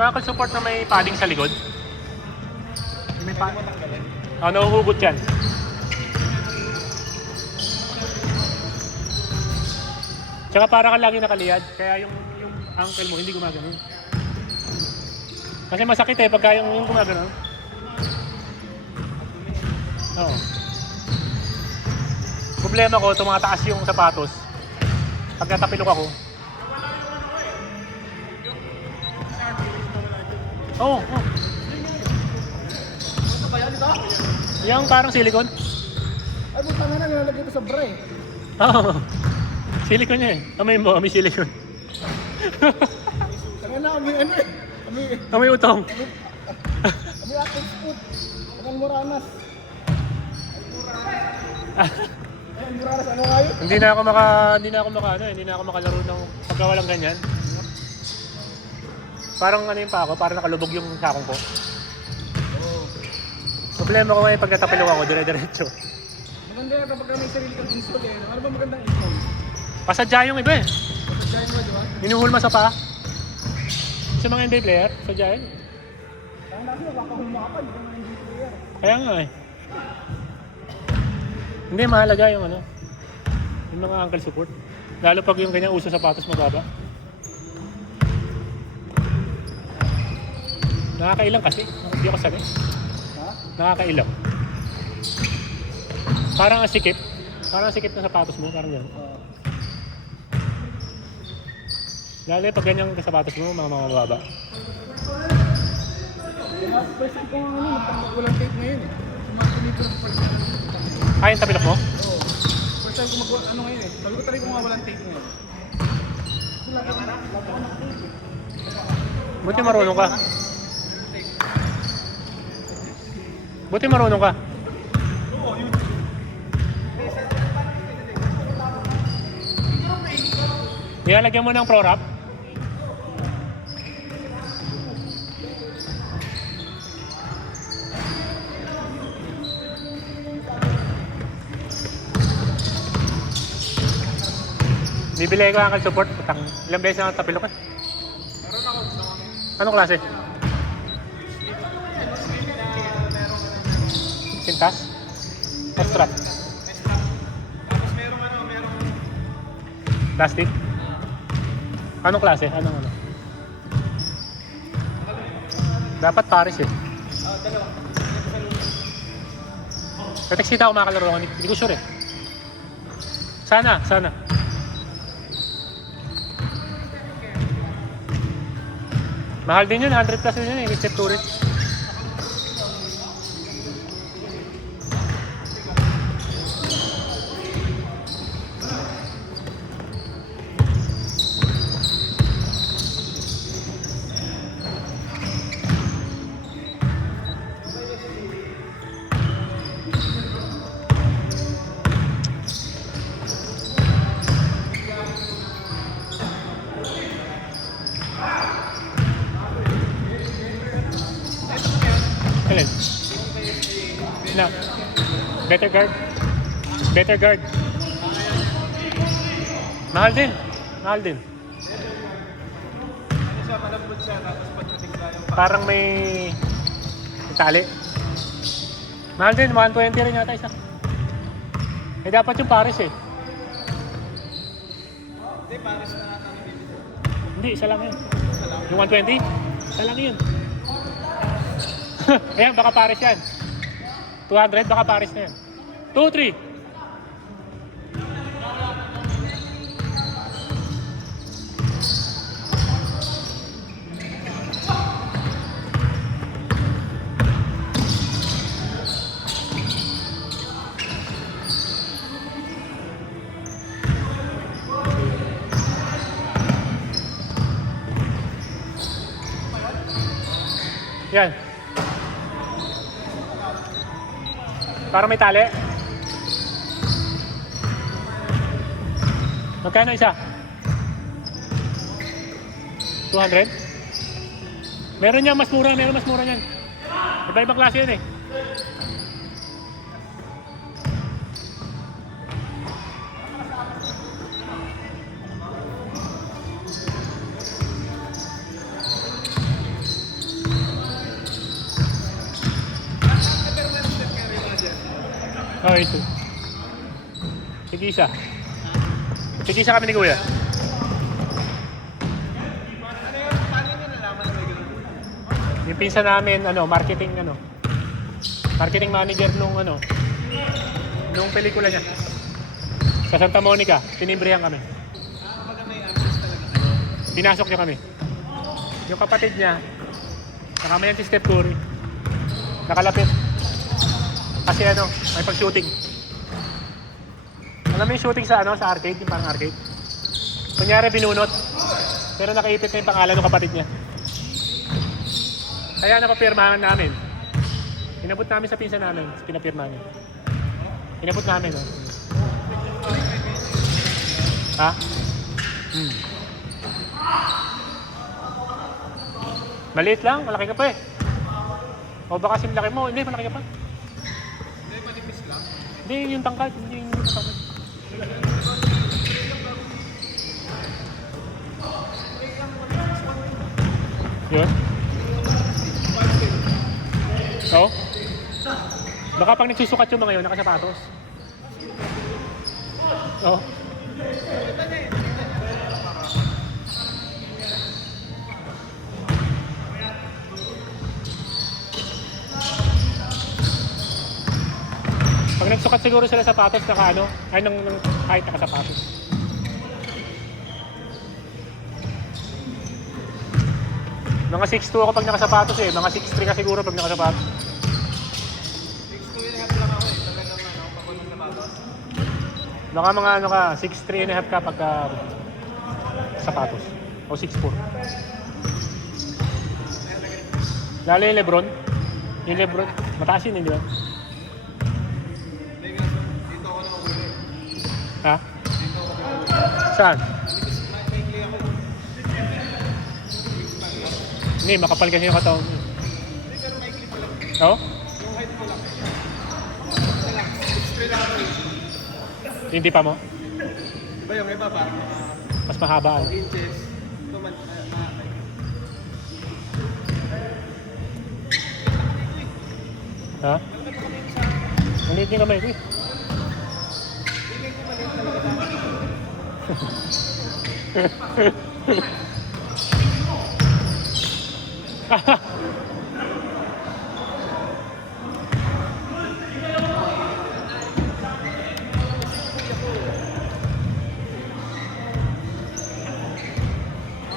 Yung ankle support na may padding sa likod. May nahuhugot yan. Tsaka para ka lagi nakaliyad, kaya yung ankle mo hindi gumagano. Kasi masakit eh pagka yung gumagano. Oo. Problema ko, tumataas yung sapatos. Pag natapilok ako. Oo. Ano ba yan ito? Yung parang silicone. Ay, buta nga na, nilalagay ko sa bra eh. Oo. Silicone niya eh. Amoy mo, amoy silicone. Tanga na, kami ano eh. Amoy utong. Kami aking spoot. Kanang Moranas. Ay, Moranas, ano nga yun? Hindi na ako makalaro ng pagka walang ganyan. Parang ano yung pa ako, parang nakalubog yung sakong ko. Problema ko ngayon pag natapilok ako, dire-diretso. Maganda yan kapag may sarili kang install eh. Ano ba magandang install? Pasadya yung iba eh. Pasadyain mo, di ba? Hinuhulma sa paa. Sa mga NBA player, sadyain. Kaya natin, nakakahulma ka pa, hindi ka mga NBA player. Kaya nga eh. Hindi, mahalaga yung ano, yung mga ankle support. Lalo pag yung kanyang uso sapatos mababa. Nakakailang kasi, hindi ako sanay. Ha? Nakakailang. Parang ang sikip. Parang ang sikip ng sapatos mo, parang yan. Lalo pag ganyan ang sapatos mo, mga mababa. First time ko nga ano, walang tape ngayon eh. Sumakinito ng first time. Ay, yung tapilok mo? Oo. First time ko ano ngayon eh. Sabi ko tayo kung nga walang tape ngayon. Kasi lagi ko ng tape eh. Buti marunong ka. Buti marunong ka. Nilalagyan mo ng pro wrap? Bibili ko ang ankle support. Ilang beses na tapilok eh. Meron ako gusto ko. Anong klase? Sintas? O strap? Tapos merong Plastic? Anong klase? Anong ano? Dapat Paris eh. dalawa. Katex kita ako makakalaro. Hindi ko sure eh. Sana. Mahal din yun, 100 plus yun eh, Mr. Tourist. Alin? No. Better guard. Mahal din. Ano siya, malambot siya, tapos pagdating tayo. Parang may tali. Mahal din, 120 rin yata isa. Eh dapat yung Paris eh. Hindi, Paris na Hindi, isa lang yun. Yung 120? Isa lang yun. Ayan, baka Paris yan. 200, baka Paris na yan. 2, 3. Yan. Para may tali. Magkano isa? 200? Meron niya mas mura niyan. Iba-ibang klase yun eh. ito. Tigisa. Tigisa kami ni Kuya. Yung pinsan namin, marketing manager nung pelikula niya. Sa Santa Monica, tinimbrehan kami. Pinasok niya kami. Yung kapatid niya, nakamayan si Steph Curry. Nakalapit. Kasi may pag-shooting. Alam mo yung shooting sa arcade, yung parang arcade. Kunyari binunot, pero nakaipit na yung pangalan ng kapatid niya. Kaya napapirmahan namin. Inabot namin sa pinsan namin, pinapirma niya. Inabot namin, no? Ha? Maliit lang, malaki ka pa eh. O baka simlaki mo, hindi, malaki ka pa. Hindi, manipis lang. Hindi, yung tangkad, hindi yung tangkad. Yun? Oo? Baka pag nagsusukat yung mga yun, nakasapatos. Oo. Pag nagsukat siguro sila sapatos, kahit nakasapatos. Mga 6'2 ako pag nakasapatos eh. Mga 6'3 ka siguro pag nakasapatos. 6'2 and a half lang ako eh. Talagang pagod ng sapatos. Baka mga 6'3 and a half ka pagka sapatos. O 6'4. Lalo yung Lebron. Yung Lebron. Mataas yun, hindi ba? Dito ako na uwi. Ha? Saan? Maikli ako. Hindi, makapal kasi yung katawan mo. Hindi, pero maikli pa lang. Oo? Yung height ko lang. Ito lang. 6'3 lang ako. Hindi pa mo? Diba yung iba parang Mas mahaba. 4 inches. Ito man, Ha? Maliit yung kamay ko eh. feeling ko maliit talaga.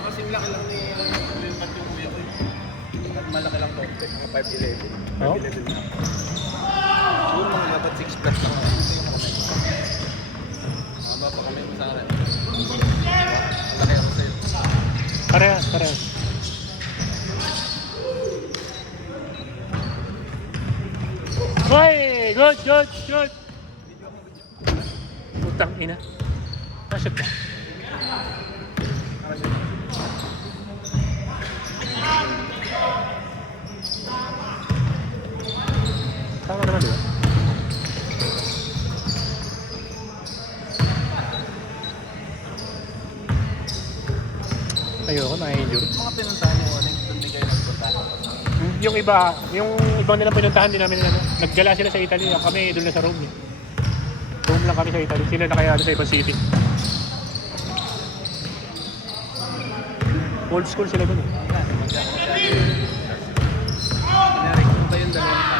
Kasing laki lang ni Wilmat yung kuya ko eh. At malaki lang konti, mga 5'11". Oh? 5'11 na. Siguro mga dapat 6 plus lang ako. Hindi yung mga maba pa kami sa akin. Malaki ako sa'yo. Parehas, parehas. Hoy! Good, good, good! Putang ina. Nashoot ka. Tama naman, di ba? Ayoko, na-injure. Mga pinuntahan yung ano, doon din kayo nagpuntahan. Yung ibang nilang pinuntahan din namin, naggala sila sa Italy. Kami doon na sa Rome. Rome lang kami sa Italy. Sila na kaya sa ibang city. Old school sila doon eh. Pinarek mo ba yung dalawang pa?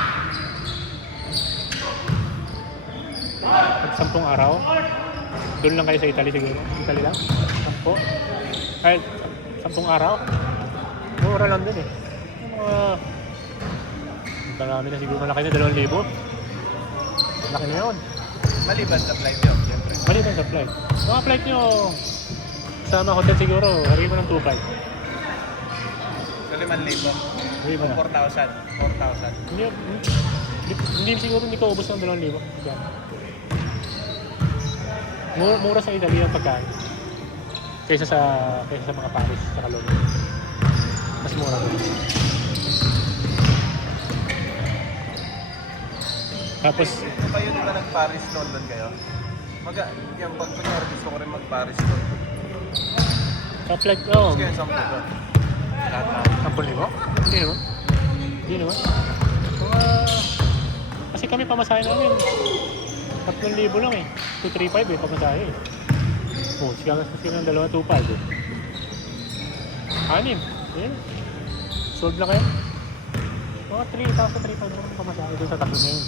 At 10 araw. Doon lang kayo sa Italy siguro. Italy lang. 10. Ay, 10 araw. Mura lang din eh. Marami na siguro malaki na 2,000. Laki na yun. Maliban sa flight yun, siyempre. Maliban sa flight. Mga flight nyo, sama hotel siguro, harapin mo ng 2,500. So 5,000. Hindi ba na? 4,000. 4,000. Hindi siguro hindi ko ubos ng 2,000. Yan. Mura sa Italy ang pagkain. Kaysa sa mga Paris sa London. Mas mura doon. Tapos, Kung kayo di ba nag-Paris, London kayo? Yung pag kunyari gusto ko rin mag-Paris, London. sa flight, Gusto kayo 10 doon. Lahat na. 10,000? Hindi naman. Hindi naman. Kasi kami pamasahin namin. 3,000 lang eh. 235 eh, pagmasahe eh. Oh, siya ng dalawa, 2,500 eh. 6. Yan. Sold na kayo? Mga 3,000, 3,500 lang pamasahe doon sa tatlo na yun.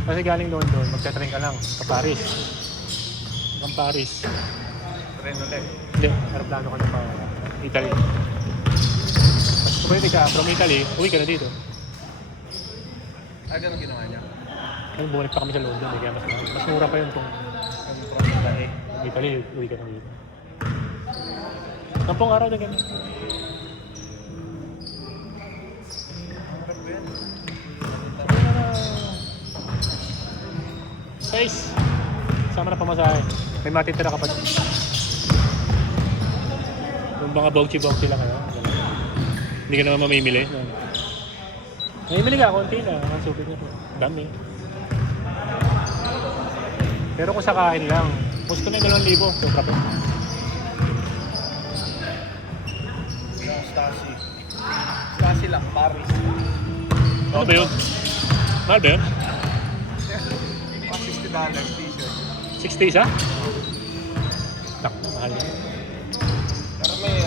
Kasi galing London, magta-train ka lang sa Paris. Hanggang Paris. Train ulit. Hindi, aeroplano ka na pa Italy. Tapos pwede ka from Italy, uwi ka na dito. Ganun ginawa niya. Nung bumalik pa kami sa London, kaya mas mura pa yun kung Yung from Italy. Italy, uwi ka na dito. 10 araw na ganun. Guys, sama na pamasahe. May matitira ka pa. Yung mga bogchi-bogchi lang ano. Hindi ka naman mamimili. Mamimili ka, konti na. Ang supit nito. Dami. Pero kung sa kain lang, gusto na yung 2,000. Sobra pa. Yung Stasi. Stasi lang, Paris. Ano ba yun? Mahal ba yun? $60 t-shirt. 60 isa? Tak, mahal yun. Pero may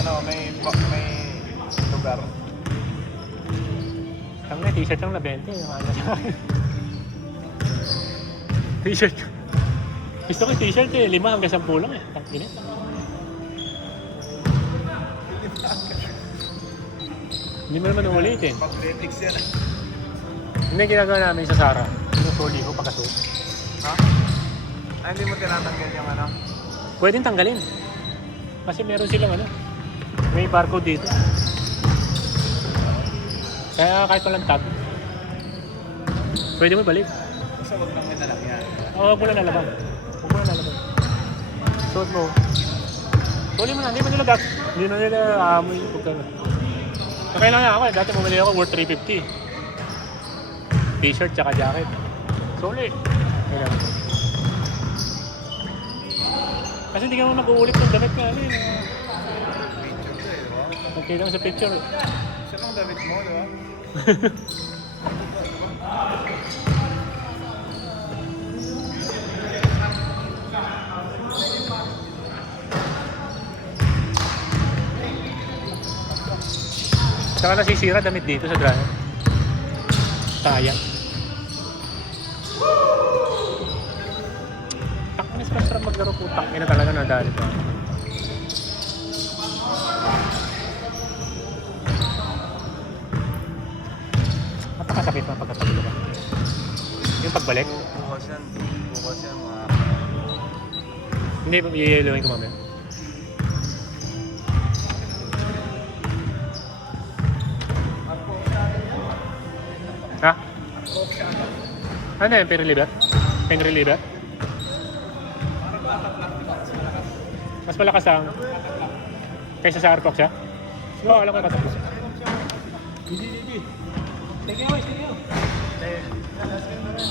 lugar. Tangina, t-shirt lang na 20. Mahal na sa akin. T-shirt. Gusto ko yung t-shirt eh. 5 hanggang 10 lang eh. Tangina. Hindi mo naman ulit eh. Pag-Netflix yan. Hindi yung ginagawa namin sa Sara. Sinusuli ko pagkasuot. Ha? Ay, hindi mo tinatanggal yung ano? Pwedeng tanggalin. Kasi meron silang ano. May barcode dito. Kaya kahit walang tag. Pwede mo balik. Basta wag nang may nalagyan. Oo, huwag mo na nalaban. Huwag mo na nalaban. Suot mo. Suli mo na. Hindi mo nila gas. Hindi na nila aamoy. Kailangan ako eh. Dati bumili ako worth 350. T-shirt tsaka jacket. Suli. Kailangan. Kasi hindi ka naman mag-uulit ng damit ka. Picture ko eh, di ba? Nagkita mo sa picture. Siya lang damit mo, di ba? Saka nasisira damit dito sa dryer. Sayang. Taknis ka sarap maglaro po. Takina talaga na dahil pa. Napakasakit na pagkatabi ka. Yung pagbalik. Bukas yan. Bukas yan, mga... Hindi, i-yellowin ko mamaya. Ha? Ano yun? Pain reliever? Pain reliever? Mas malakas ang kaysa sa Arpox, ha? Oo, alam ko yung katapos. Thank you.